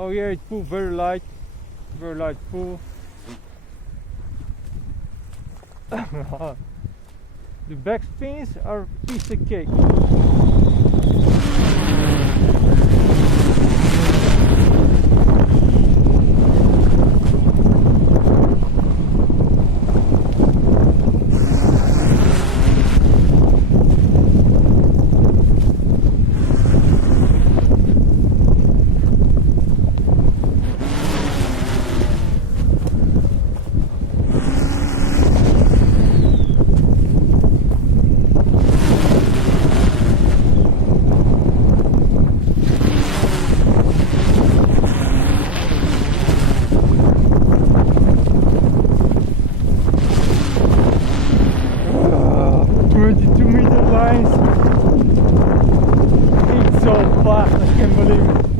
Oh yeah, it pulled very light pull. The back spins are a piece of cake. It's so fast, I can't believe it.